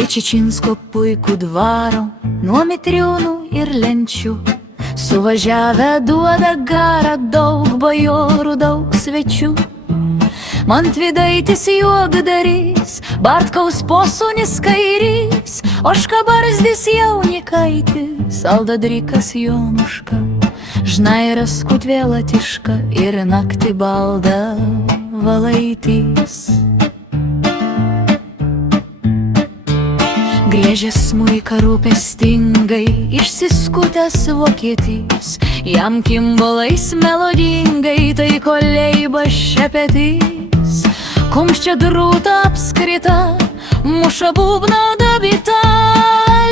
į Čičinsko puikų dvarą, nuo Mitriūnų ir Lenčių. Suvažiavę duoda garą, daug bajorų, daug svečių. Mantvydaitis juokdarys, Bartkaus posūnis kairys, Oškabarzdis Jaunikaitis, Aldadrikas Jonuška, Žnairas Kutvėlatiška ir naktį balda Valaitys. Griežė smuiką rūpestingai, išsiskutęs vokietys, jam kimbolais melodingai tai koleiba šepetys. Kumščia drūta apskrita, muša būbna dabita,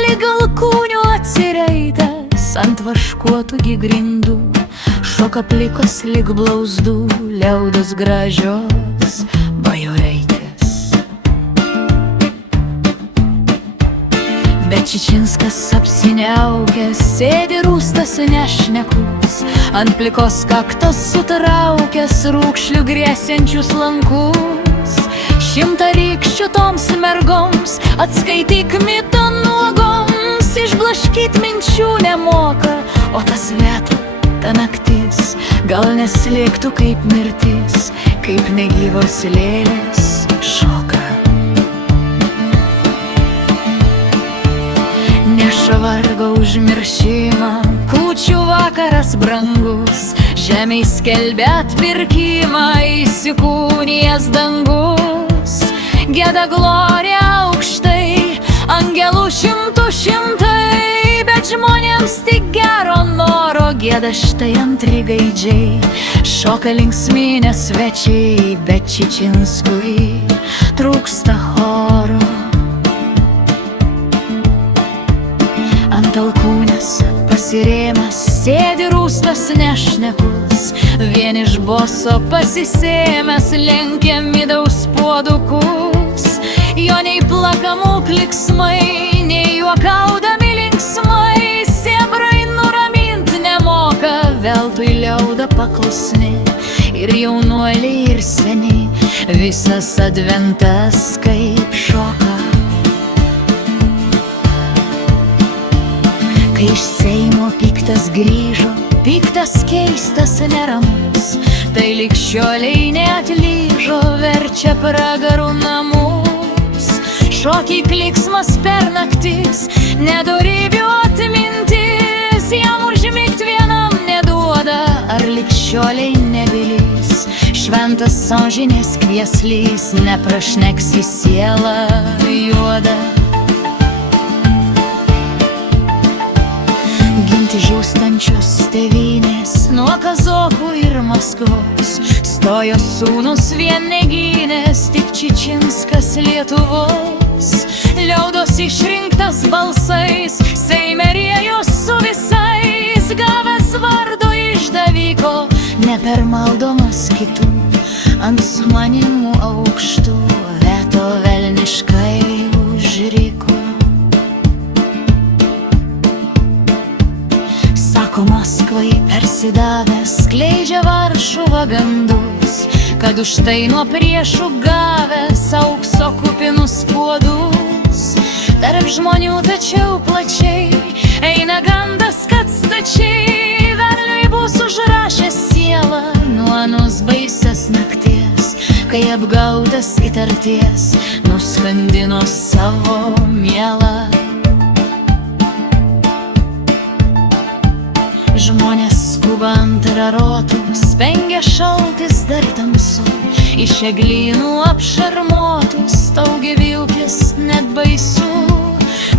lyg alkūnių atsireitęs ant vaškuotų grindų, šoka plikos lyg blauzdų liaudos gražios bajoreitės. Bet Čičinskas apsiniaukęs, sėdi rūstas nešnekus, ant plikos kaktos sutraukęs rūkšlių grėsiančius lankus. Šimtarykščių toms mergoms atskaityk mitą nuogoms, išblaškyt minčių nemoka, o tas vietų, ta naktis gal neslėgtų kaip mirtis, kaip negyvos lėlės šoka. Neša vargo užmiršimą, kūčių vakaras brangus, žemėj skelbia atpirkimą, įsikūnijęs dangus. Gieda glorija aukštai, angelų šimtai, bet žmonėms tik gero noro gieda štai antri gaidžiai. Šoka linksminę svečiai, bet Čičinskui trūksta choro. Ant alkūnės pasirėmęs sėdi rūstas nešnekus, vien iš boso pasisėmęs lenkia midaus puodukus. Jo nei plakamų kliksmai, nei juokaudami linksmai, sėbrai nuramint nemoka, veltui liauda paklusni, ir jaunuoliai ir seni, visas adventas kaip šoka. Kai iš Seimo piktas grįžo, piktas keistas neramus, tai ligšioliai neatlyžo, verčia pragarų namus. Šokiai kliksmas per naktis, nedorybių atmintis, jam užmigt vienam neduoda, ar ligšioliai nevilys. Šventas sąžinės kvieslys neprašneks į sielą juodą. Ginti žūstančios tėvynės nuo kazokų ir Maskvos, stojo sūnus vien negynės, tik Čičinskas Lietuvos. Liaudos išrinktas balsais, Seime riejo su visais, gavęs vardo išdavyko, nepermaldomas kitų, ant sumanimų aukštų veto velniškai užriko. Sako Maskvai persidavęs, skleidžia Varšuva gandus, kad už tai nuo priešų gavęs aukso kupinus puodus. Tarp žmonių tačiau plačiai eina gandas, kad stačiai velniui bus užrašęs sielą nuo anos baisios nakties, kai apgautas įtarties nuskandino savo mielą. Žmonės skuba ant rarotų, spengia šaltis dar tamsu, iš eglynų apšarmotų staugia vilkis net baisu.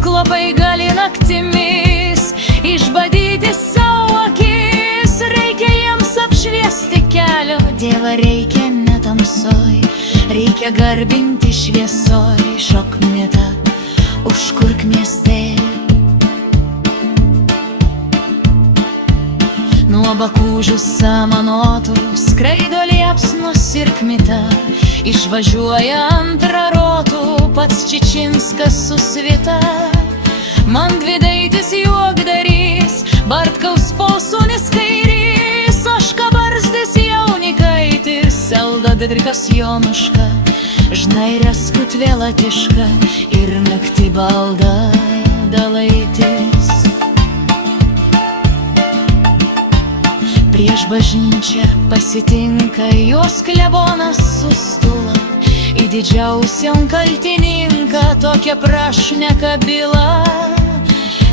Klopai gali naktimis išbadyti savo akis, reikia jiems apšviesti kelio, Dievą reikia ne tamsoj, reikia garbinti šviesoj. Šok mitą, užkurk miestelį, nuo bakūžių samanotų skraido liepsnos ir kmita, išvažiuoja ant rarotų pats Čičinskas su svita. Mantvydaitis juokdarys, Bartkaus posūnis kairys, Oškabarzdis Jaunikaitis, Aldadrikas Jonuška, Žnairės kutvėla tiška ir naktį balda dalaitis. Prieš bažnyčią pasitinka jos klebonas su stula. Į didžiausiam kaltininką tokia prašneka byla.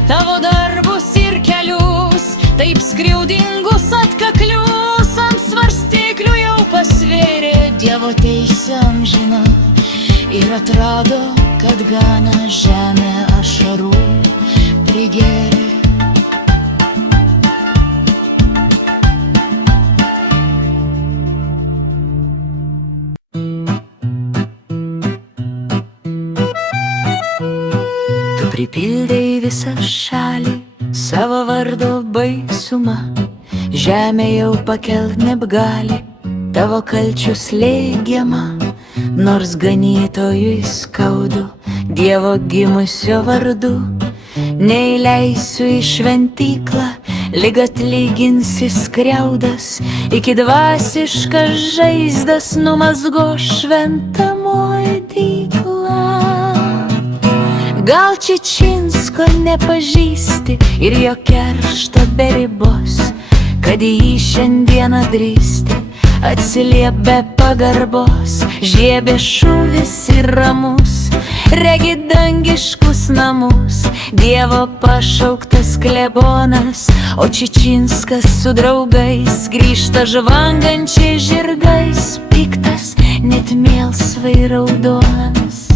Tavo darbus ir kelius, taip skriaudingus atkaklius, ant svarstyklių jau pasvėrė Dievo teisė amžina. Ir atrado, kad gana žemė ašarų prigėrė. Pripildei visą šalį savo vardo baisumą, žemė jau pakelt nebegali tavo kalčių slėgiamą. Nors ganytojui skaudu Dievo gimusio vardu, neįleisiu į šventyklą, lyg atlyginsi skriaudas, iki dvasiškas žaizdas numazgo šventamoji dykla. Gal Čičinsko nepažįsti ir jo keršto be ribos, kad į jį šiandieną drįsti atsiliep be pagarbos. Žiebė šūvis ir ramus, regi dangiškus namus, Dievo pašauktas klebonas, o Čičinskas su draugais grįžta žvangančiais žirgais, piktas, net melsvai raudonas.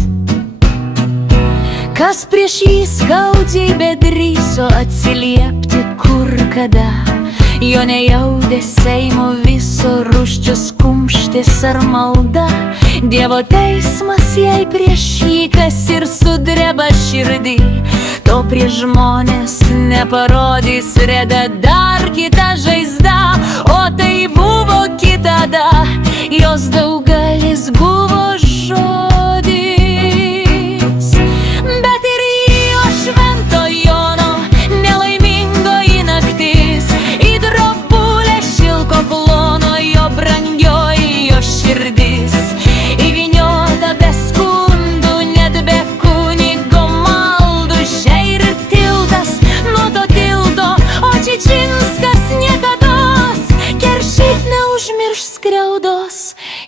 Kas prieš jį skaudžiai bedrįso atsiliepti kur kada, jo nejaudė Seimo viso rūsčios kumštis ar malda. Dievo teismas jai prieš jį kas ir sudreba širdį, to prieš žmonės neparodys reda dar kita žaizda. O tai buvo kitada, jos daugelis buvo žodis.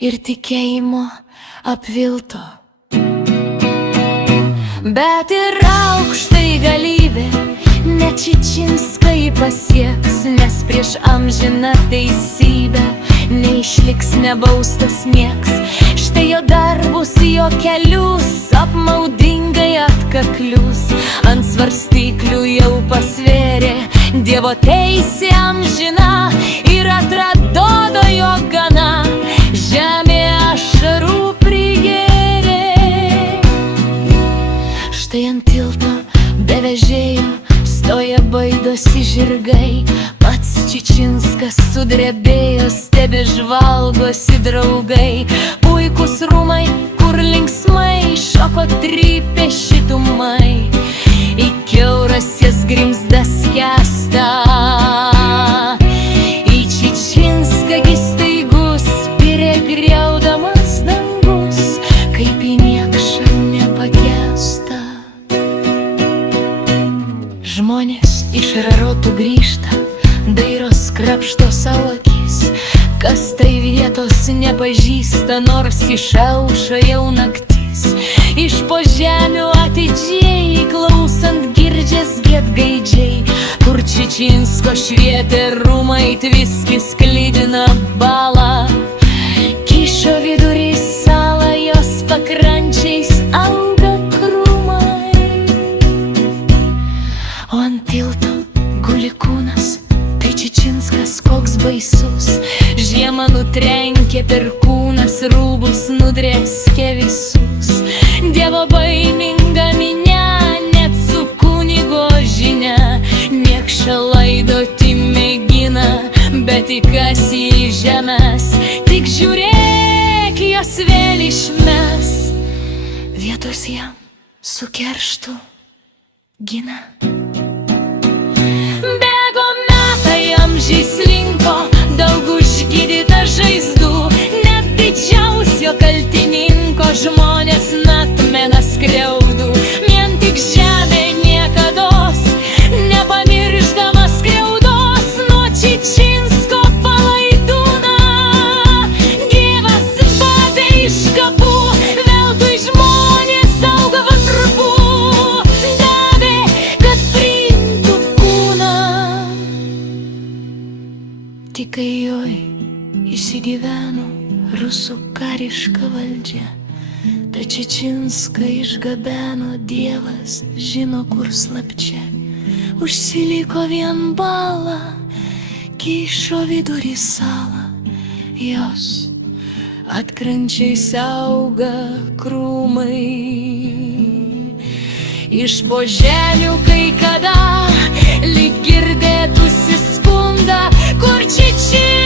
Ir tikėjimo apvilto. Bet ir aukštai galybė ne Čičinskai pasieks, nes prieš amžiną teisybę neišliks nebaustas nieks. Štai jo darbus, jo kelius apmaudingai atkaklius, ant svarstyklių jau pasvėrė Dievo teisė amžina. Ir atrado jo gana, žemė ašarų prigėrė. Štai ant tilto be vežėjo stoja baidosi žirgai, pats Čičinskas sudrebėjo, stebi žvalgosi draugai. Puikūs rūmai, kur linksmai šoko trypė šitumai, į kiauras jas grimzda skęsta. Į Čičinską staigus spirė griaudamas dangus, kaip į niekšą nepakęsta. Žmonės iš rarotų grįžta, dairos krapšto savo akis, kas tai vietos nepažįsta, nors išaušo jau naktis. Iš po žemių atidžiai klausant girdžias giedgaidžiai, kur Čičinsko švietė rūmai, tviski sklidina balą. Kyšo vidury salą, jos pakrančiais auga krūmai, o ant tilto guli kūnas, tai Čičinskas koks baisus. Žiema nutrenkė perkūnas, rūbus nudrėskė visus. Dievo baiminga minia, net su kunigo žinia, niekšą laidoti mėgina, bet įkasi į žemės. Tik žiūrėk, jos vėl išmes, vietos jam su kerštu gina. Bėgo metai, amžiai slinko, daug užgydyta žaizdų, net didžiausio kaltininko Činsko žmonės natmena skriaudų, vien tik žemė niekados nepamiršdama skriaudos nuo Čičinsko palaidūną. Gyvas babė iš kapų, veltui žmonės auga varpų, davė, kad priimtų kūną. Tik kai joj įsigyveno rusų kariška valdžia, ta Čičinską išgabeno Dievas žino kur slapčia. Užsiliko vien bala, kyšo vidurį salą, jos atkrančiais auga krūmai. Iš po žemių kai kada lyg girdėtųsi skunda, kur Čičinska